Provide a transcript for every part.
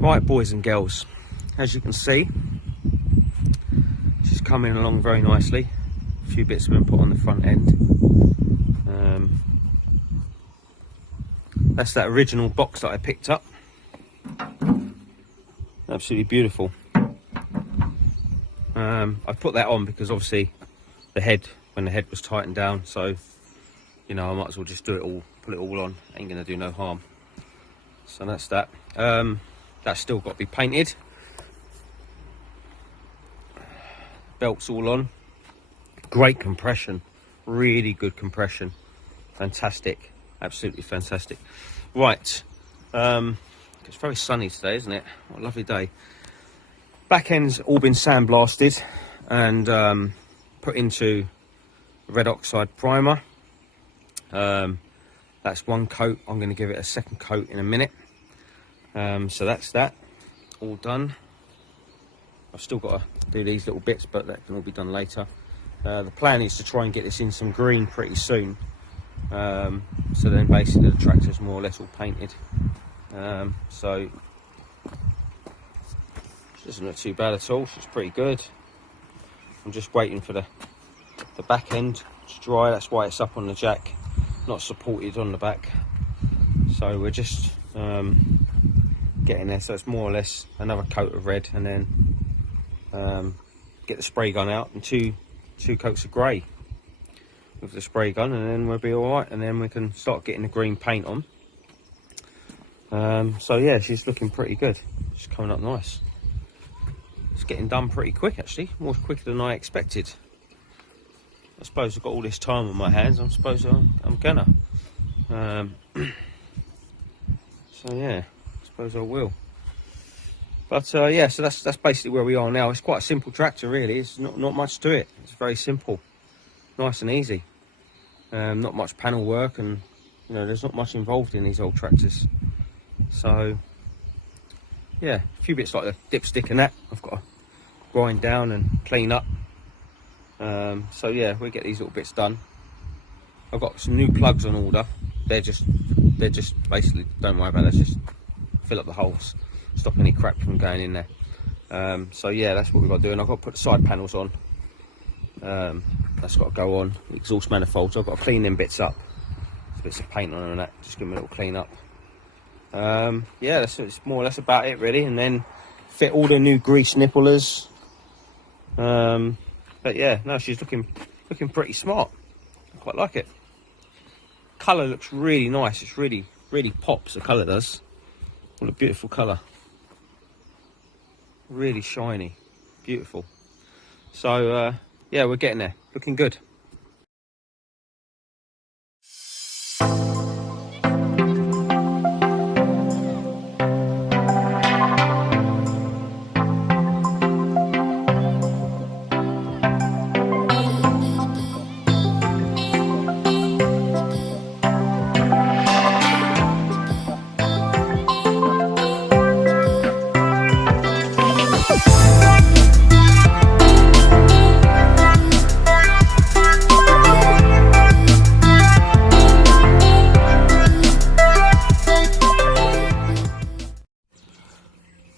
Right, boys and girls, as you can see, she's coming along very nicely. A few bits have been put on the front end. That's that original box that I picked up. Absolutely beautiful. I put that on because obviously the head, when the head was tightened down, so you know, I might as well just do it all, put it all on. Ain't gonna do no harm. So that's that. That's still got to be painted. Belt's all on. Great compression, really good compression. Fantastic, absolutely fantastic. Right, it's very sunny today, isn't it? What a lovely day. Back end's all been sandblasted and put into red oxide primer. That's one coat. I'm going to give it a second coat in a minute. So that's that all done. I've still got to do these little bits, but that can all be done later. The plan is to try and get this in some green pretty soon. So then basically the tractor's more or less all painted. So she doesn't look too bad at all. She's pretty good. I'm just waiting for the back end to dry. That's why it's up on the jack, not supported on the back. So we're just getting there. So it's more or less another coat of red, and then get the spray gun out and two coats of grey with the spray gun, and then we'll be all right, and then we can start getting the green paint on. So yeah, she's looking pretty good. She's coming up nice. It's getting done pretty quick, actually, more quicker than I expected. I suppose I've got all this time on my hands. I suppose I'm gonna. So yeah, I suppose I will. But yeah, so that's basically where we are now. It's quite a simple tractor, really. It's not much to it. It's very simple, nice and easy. Not much panel work, and you know, there's not much involved in these old tractors. So yeah, a few bits like the dipstick and that I've got to grind down and clean up. So yeah, we'll get these little bits done. I've got some new plugs on order. They're just basically, don't worry about it, just fill up the holes, stop any crap from going in there. So yeah, that's what we've got to do. And I've got to put the side panels on. That's got to go on. The exhaust manifolds, I've got to clean them bits up. There's bits of paint on them and that, just give them a little clean up. Yeah, it's more or less about it, really. And then fit all the new grease nipplers. But yeah, no, she's looking pretty smart. I quite like it. Colour looks really nice. It's really pops, the colour does. What a beautiful colour. Really shiny, beautiful. So yeah, we're getting there. Looking good.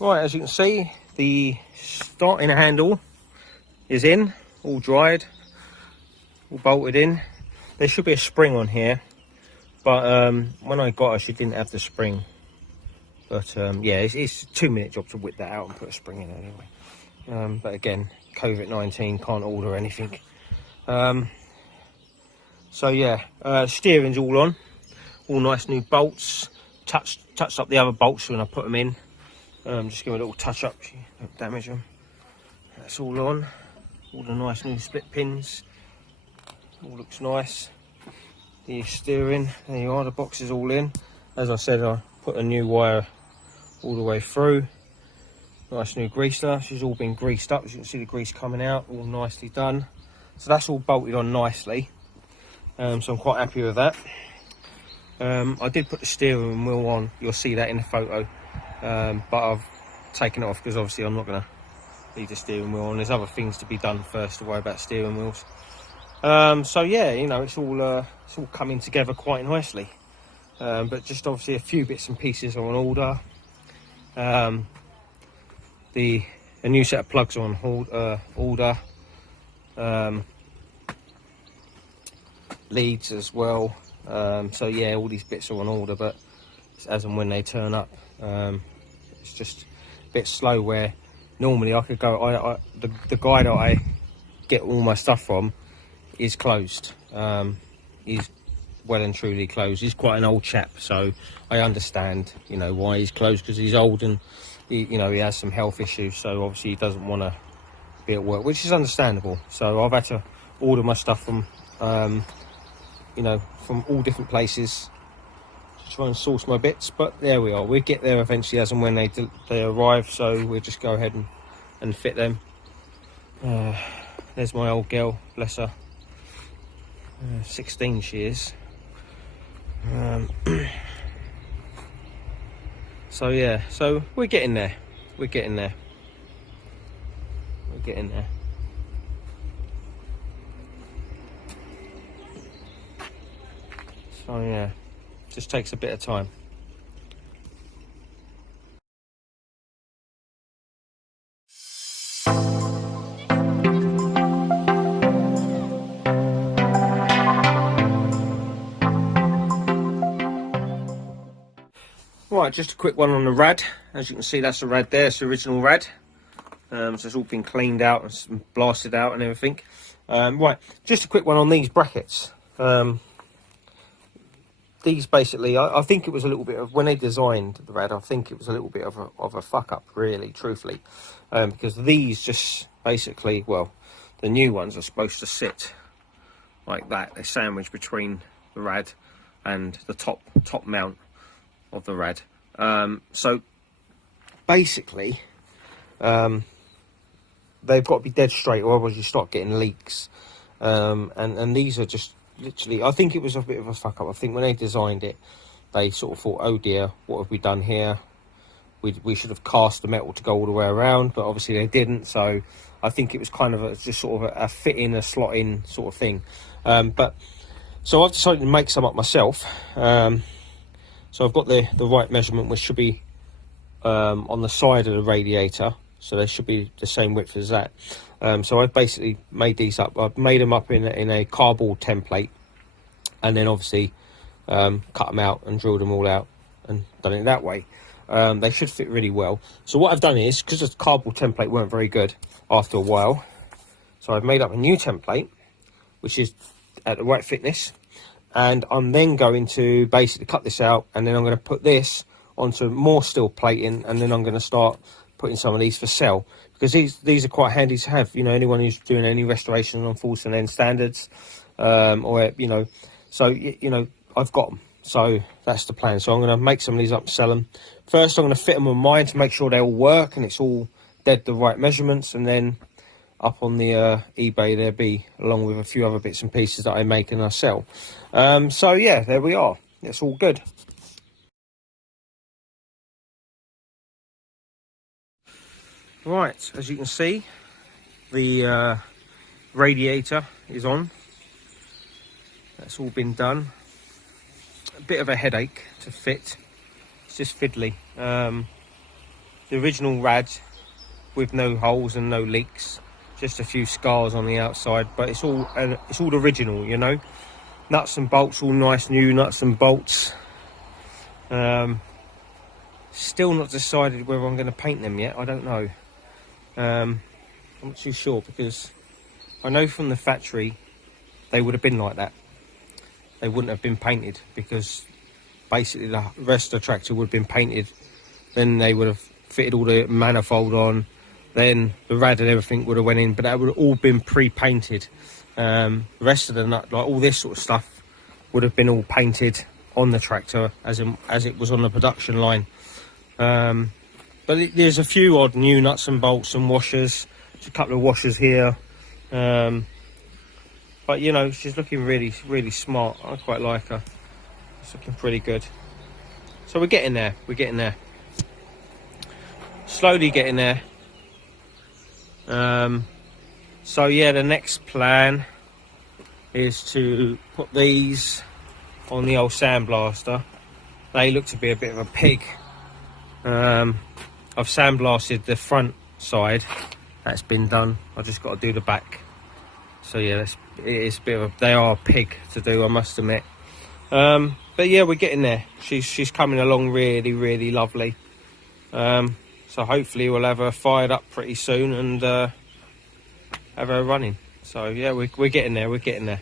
Right, as you can see, the starting handle is in, all dried, all bolted in. There should be a spring on here, but when I got her, she didn't have the spring. But yeah, it's a 2-minute job to whip that out and put a spring in anyway. But again, COVID-19, can't order anything. So yeah, steering's all on, all nice new bolts. Touched up the other bolts when I put them in. Just give them a little touch up, don't damage them. That's all on, all the nice new split pins. all looks nice. The steering, there you are, the box is all in. As I said, I put a new wire all the way through. Nice new greaser. She's all been greased up, as you can see the grease coming out, all nicely done. So that's all bolted on nicely. So I'm quite happy with that. I did put the steering wheel on, you'll see that in the photo, but I've taken it off because obviously I'm not going to leave the steering wheel on. There's other things to be done first to worry about steering wheels. So yeah, you know, it's all coming together quite nicely. But just obviously a few bits and pieces are on order. A new set of plugs are on order. Leads as well. So yeah, all these bits are on order, but it's as and when they turn up. It's just a bit slow, where normally I could go, the guy that I get all my stuff from is closed. He's well and truly closed. He's quite an old chap, so I understand, you know, why he's closed, because he's old and he has some health issues, so obviously he doesn't want to be at work, which is understandable. So I've had to order my stuff from from all different places to try and source my bits, but there we are. We'll get there eventually as and when they arrive, so we'll just go ahead and fit them. There's my old girl, bless her. 16 she is. So yeah, so we're getting there. We're getting there. So yeah, just takes a bit of time. Right, just a quick one on the rad. As you can see, that's the rad there. It's the original rad. So it's all been cleaned out and blasted out and everything. Right, just a quick one on these brackets. These basically, I think it was a little bit of, when they designed the rad, I think it was a little bit of a fuck up, really, truthfully. Because these just basically, well, the new ones are supposed to sit like that. They're sandwiched between the rad and the top mount of the rad. So basically, they've got to be dead straight, or otherwise you start getting leaks. And these are just literally, I think it was a bit of a fuck up. I think when they designed it, they sort of thought, oh dear, what have we done here? We should have cast the metal to go all the way around, but obviously they didn't. So I think it was kind of just sort of a fit in, a slot in sort of thing. But so I've decided to make some up myself. So I've got the right measurement, which should be on the side of the radiator, so they should be the same width as that. So I've basically made these up. I've made them up in a cardboard template, and then obviously cut them out and drilled them all out and done it that way. They should fit really well. So what I've done is, because the cardboard template weren't very good after a while, so I've made up a new template, which is at the right thickness. And I'm then going to basically cut this out, and then I'm going to put this onto more steel plating, and then I'm going to start putting some of these for sale, because these are quite handy to have. You know, anyone who's doing any restoration on Fordson End standards, or you know, so you know, I've got them. So that's the plan. So I'm going to make some of these up, sell them. First, I'm going to fit them on mine to make sure they all work and it's all dead the right measurements, and then up on the eBay there'll be, along with a few other bits and pieces that I make and I sell. So yeah, there we are. It's all good. Right, as you can see, the radiator is on. That's all been done. A bit of a headache to fit. It's just fiddly. The original rad with no holes and no leaks, just a few scars on the outside, but it's all original, you know. Nuts and bolts, all nice new nuts and bolts. Still not decided whether I'm going to paint them yet. I don't know. I'm not too sure, because I know from the factory they would have been like that. They wouldn't have been painted, because basically the rest of the tractor would have been painted. Then they would have fitted all the manifold on. Then the rad and everything would have went in, but that would have all been pre-painted. The rest of the nut, like all this sort of stuff, would have been all painted on the tractor as it was on the production line. But there's a few odd new nuts and bolts and washers. There's a couple of washers here. But you know, she's looking really smart. I quite like her. It's looking pretty good. So we're getting there. We're getting there. Slowly getting there. So yeah, the next plan is to put these on the old sandblaster. They look to be a bit of a pig. I've sandblasted the front side. That's been done. I just got to do the back. So yeah, it's a bit of a, they are a pig to do, I must admit. But yeah, we're getting there. She's coming along really lovely. So hopefully we'll have her fired up pretty soon and have her running. So yeah, we're getting there. We're getting there.